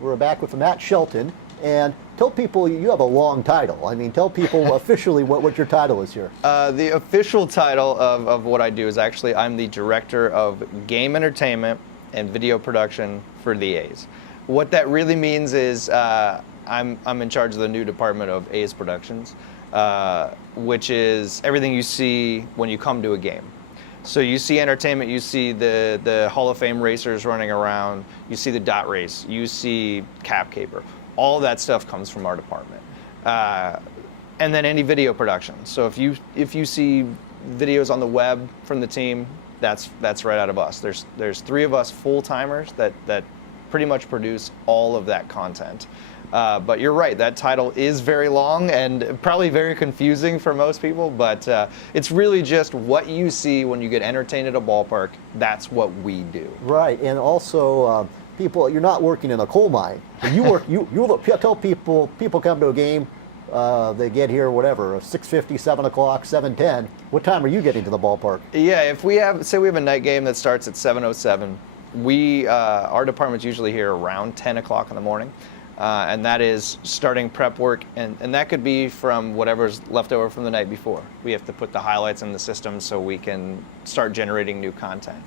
We're back with Matt Shelton. And tell people you have a long title. I mean, tell people officially what your title is here. The official title of what I do is actually I'm the director of game entertainment and video production for the A's. What that really means is I'm in charge of the new department of A's Productions, which is everything you see when you come to a game. So you see entertainment, you see the Hall of Fame racers running around, you see the dot race, you see Cap Caper. All that stuff comes from our department. And then any video production. So if you see videos on the web from the team, that's right out of us. There's 3 of us full-timers that pretty much produce all of that content. But you're right, that title is very long and probably very confusing for most people, but it's really just what you see when you get entertained at a ballpark. That's what we do. Right, and also people, you're not working in a coal mine. You work. You tell people come to a game, they get here whatever 6:50, 7 o'clock, 7:10. What time are you getting to the ballpark? Yeah, if we have a night game that starts at 7:07, our department's usually here around 10 o'clock in the morning. And that is starting prep work, and that could be from whatever's left over from the night before. We have to put the highlights in the system so we can start generating new content.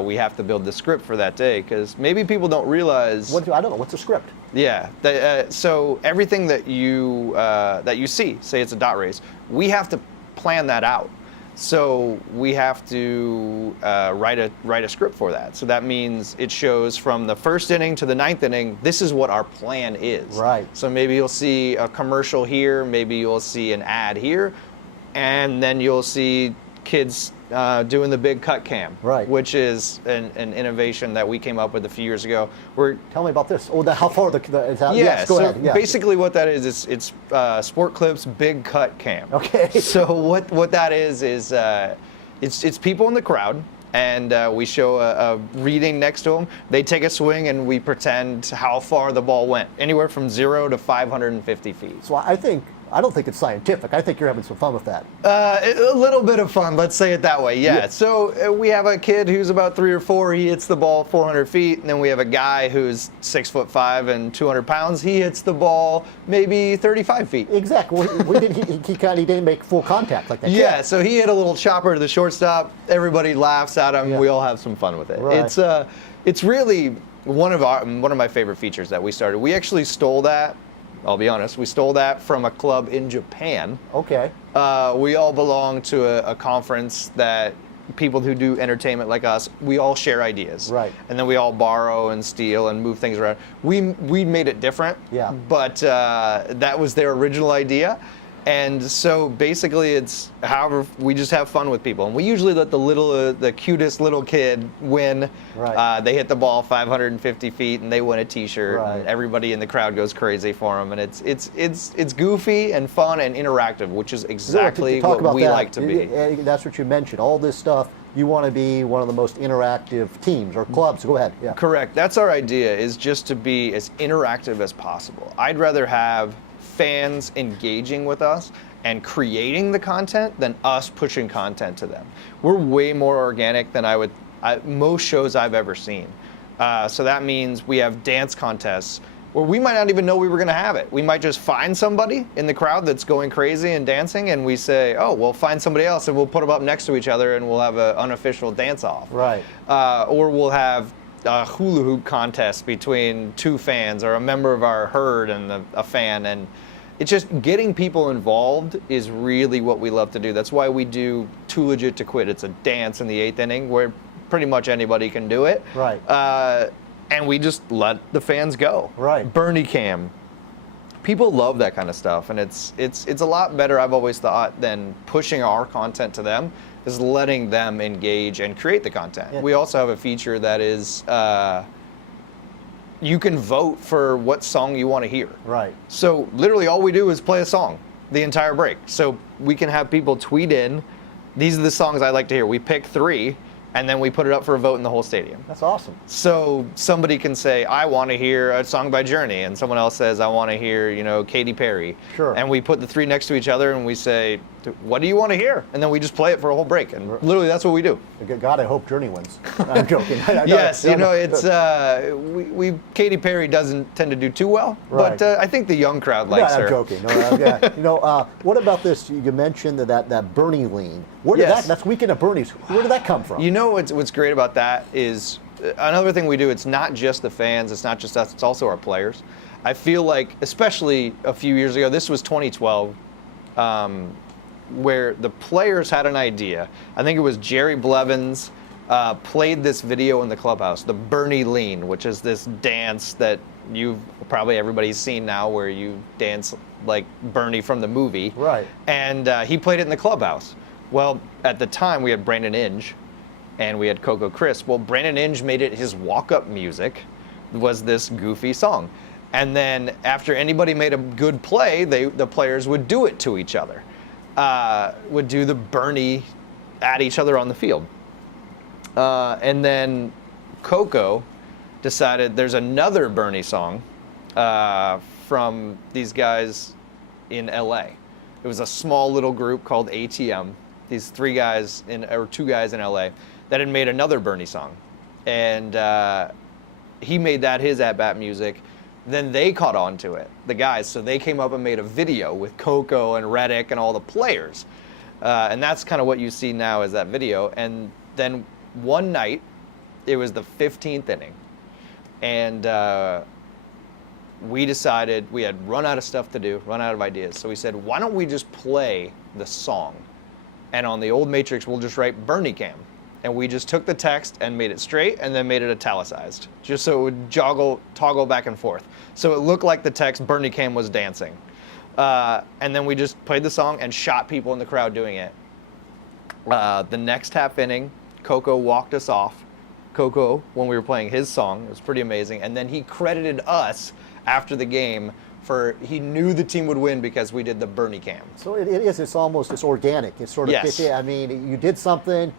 We have to build the script for that day, because maybe people don't realize. I don't know. What's a script? Yeah. So everything that you see, say it's a dot race, we have to plan that out. So we have to write a script for that. So that means it shows from the first inning to the 9th inning, this is what our plan is. Right. So maybe you'll see a commercial here, maybe you'll see an ad here, and then you'll see kids doing the big cut cam, right, which is an innovation that we came up with a few years ago. Tell me about this. How far is that? Yeah, yes, go ahead. Yeah. Basically what that is it's Sport Clip's big cut cam. Okay. So what that is it's people in the crowd, and we show a reading next to them. They take a swing, and we pretend how far the ball went, anywhere from 0 to 550 feet. So I don't think it's scientific. I think you're having some fun with that. A little bit of fun, let's say it that way, yeah. So we have a kid who's about 3 or 4, he hits the ball 400 feet, and then we have a guy who's 6'5" and 200 pounds, he hits the ball maybe 35 feet. Exactly. He didn't make full contact like that. Yeah, so he hit a little chopper to the shortstop, everybody laughs at him, we all have some fun with it. Right. It's really one of my favorite features that we started. We actually stole that. I'll be honest, we stole that from a club in Japan. Okay. We all belong to a conference that people who do entertainment like us, we all share ideas. Right. And then we all borrow and steal and move things around. We made it different. Yeah. But that was their original idea. And so basically however, we just have fun with people. And we usually let the cutest little kid win. Right. They hit the ball 550 feet and they win a t-shirt. Right. And everybody in the crowd goes crazy for them. And it's goofy and fun and interactive, which is exactly what we like to be. That's what you mentioned. All this stuff, you want to be one of the most interactive teams or clubs. Go ahead. Yeah. Correct. That's our idea, is just to be as interactive as possible. I'd rather have fans engaging with us and creating the content than us pushing content to them. We're way more organic than most shows I've ever seen. So that means we have dance contests where we might not even know we were going to have it. We might just find somebody in the crowd that's going crazy and dancing, and we say, oh, we'll find somebody else and we'll put them up next to each other and we'll have an unofficial dance-off. Right. Or we'll have a hula hoop contest between 2 fans, or a member of our herd and a fan, and it's just getting people involved is really what we love to do. That's why we do Too Legit to Quit. It's a dance in the 8th inning where pretty much anybody can do it. Right. And we just let the fans go. Right. Bernie Cam. People love that kind of stuff, and it's a lot better, I've always thought, than pushing our content to them, is letting them engage and create the content. Yeah. We also have a feature that is you can vote for what song you want to hear. Right. So literally all we do is play a song the entire break. So we can have people tweet in, these are the songs I like to hear. We pick 3, and then we put it up for a vote in the whole stadium. That's awesome. So somebody can say, I want to hear a song by Journey, and someone else says, I want to hear, Katy Perry. Sure. And we put the three next to each other, and we say, what do you want to hear? And then we just play it for a whole break, and literally that's what we do. God, I hope Journey wins. I'm joking. Yes, it's Katy Perry doesn't tend to do too well, Right. but I think the young crowd likes her. I'm joking. What about this? You mentioned that Bernie lean. Where did Yes. that's Weekend at Bernie's. Where did that come from? What's great about that is another thing we do. It's not just the fans. It's not just us. It's also our players. I feel like, especially a few years ago, this was 2012, where the players had an idea. I think it was Jerry Blevins played this video in the clubhouse, the Bernie lean, which is this dance that everybody's seen now, where you dance like Bernie from the movie. Right. And he played it in the clubhouse. Well, at the time, we had Brandon Inge, and we had Coco Crisp. Well, Brandon Inge made it his walk-up music, was this goofy song. And then after anybody made a good play, the players would do it to each other, would do the Bernie at each other on the field. And then Coco decided there's another Bernie song from these guys in LA. It was a small little group called ATM. These two guys in LA that had made another Bernie song. And he made that his at-bat music. Then they caught on to it, the guys. So they came up and made a video with Coco and Reddick and all the players. And that's kind of what you see now is that video. And then one night, it was the 15th inning. And we decided we had run out of stuff to do, run out of ideas. So we said, why don't we just play the song? And on the old Matrix, we'll just write Bernie Cam. And we just took the text and made it straight and then made it italicized, just so it would toggle back and forth. So it looked like the text Bernie Cam was dancing. And then we just played the song and shot people in the crowd doing it. The next half inning, Coco walked us off. Coco, when we were playing his song, it was pretty amazing. And then he credited us after the game he knew the team would win because we did the Bernie Cam. So it's organic. It's sort of, yes. I mean, you did something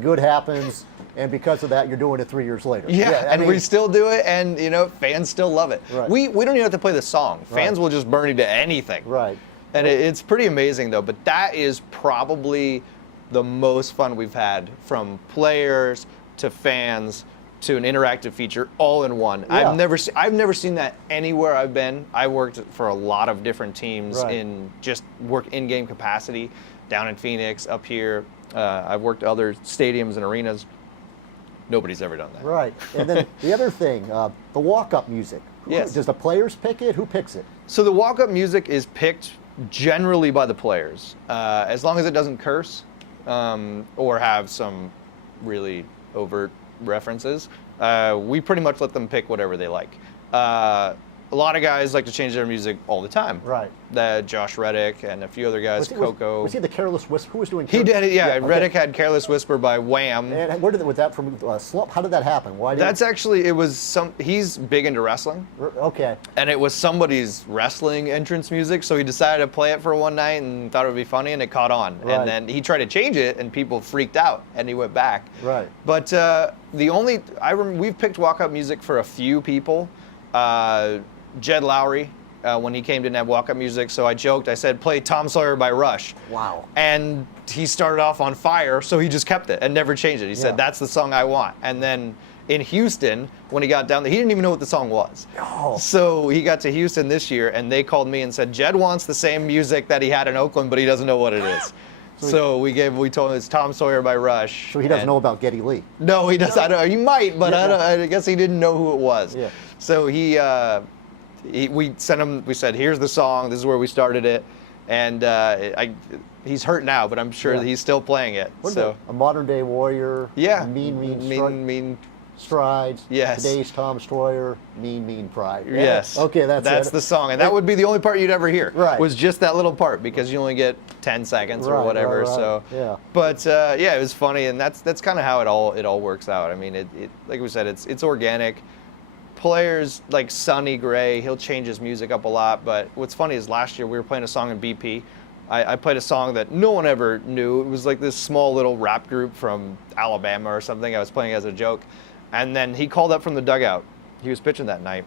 good happens, and because of that, you're doing it 3 years later. And we still do it, and fans still love it. Right. We don't even have to play the song. Fans Right. will just Bernie to anything. Right. And it's pretty amazing, though. But that is probably the most fun we've had, from players to fans to an interactive feature, all in one. Yeah. I've never seen that anywhere I've been. I worked for a lot of different teams Right. in just work in-game capacity, down in Phoenix, up here. I've worked other stadiums and arenas. Nobody's ever done that. Right. And then the other thing, the walk-up music. Yes. Does the players pick it? Who picks it? So the walk-up music is picked generally by the players, as long as it doesn't curse or have some really overt references. We pretty much let them pick whatever they like. A lot of guys like to change their music all the time. Right. Josh Reddick and a few other guys, Coco. Was he the Careless Whisper? Who was doing? He did it, yeah. okay. Reddick had "Careless Whisper" by Wham. And was that from Slump? How did that happen? Why? He's big into wrestling. Okay. And it was somebody's wrestling entrance music, so he decided to play it for one night and thought it would be funny, and it caught on. Right. And then he tried to change it, and people freaked out, and he went back. Right. But we've picked walk-up music for a few people. Jed Lowry, when he came, didn't have walk-up music, so I joked. I said, play Tom Sawyer by Rush. Wow. And he started off on fire, so he just kept it and never changed it. He said, that's the song I want. And then in Houston, when he got down there, he didn't even know what the song was. Oh. So he got to Houston this year, and they called me and said, Jed wants the same music that he had in Oakland, but he doesn't know what it is. So we told him it's Tom Sawyer by Rush. So he doesn't know about Geddy Lee. No, he does. I don't know. He might, but I guess he didn't know who it was. Yeah. So we sent him. We said, "Here's the song. This is where we started it." And he's hurt now, but I'm sure that he's still playing it. A modern day warrior. Yeah. Mean strides. Yes. Today's Tom Sawyer. Mean pride. Yeah. Yes. Okay, that's the song, and that would be the only part you'd ever hear. Right. Was just that little part, because you only get 10 seconds or whatever. Right. So. Yeah. But it was funny, and that's kind of how it all works out. I mean, it like we said, it's organic. Players like Sonny Gray, he'll change his music up a lot. But what's funny is last year we were playing a song in BP I played a song that no one ever knew. It was like this small little rap group from Alabama or something. I was playing as a joke. And then he called up from the dugout. He was pitching that night,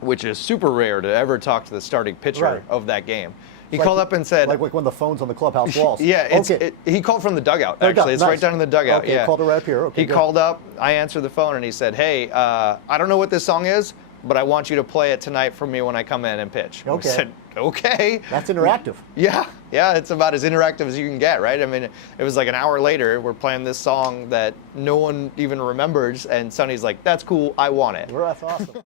which is super rare to ever talk to the starting pitcher Right. of that game. He called up and said, like when the phone's on the clubhouse walls. yeah, okay. he called from the dugout, Dugout, actually. It's nice. right down in the dugout. Okay, yeah. called it right up here. Okay, he good. called up, I answered the phone, and he said, hey, I don't know what this song is, but I want you to play it tonight for me when I come in and pitch. And Okay. I said, okay. That's interactive. Yeah, it's about as interactive as you can get, right? I mean, it was like an hour later, we're playing this song that no one even remembers, and Sonny's like, that's cool, I want it. Well, that's awesome.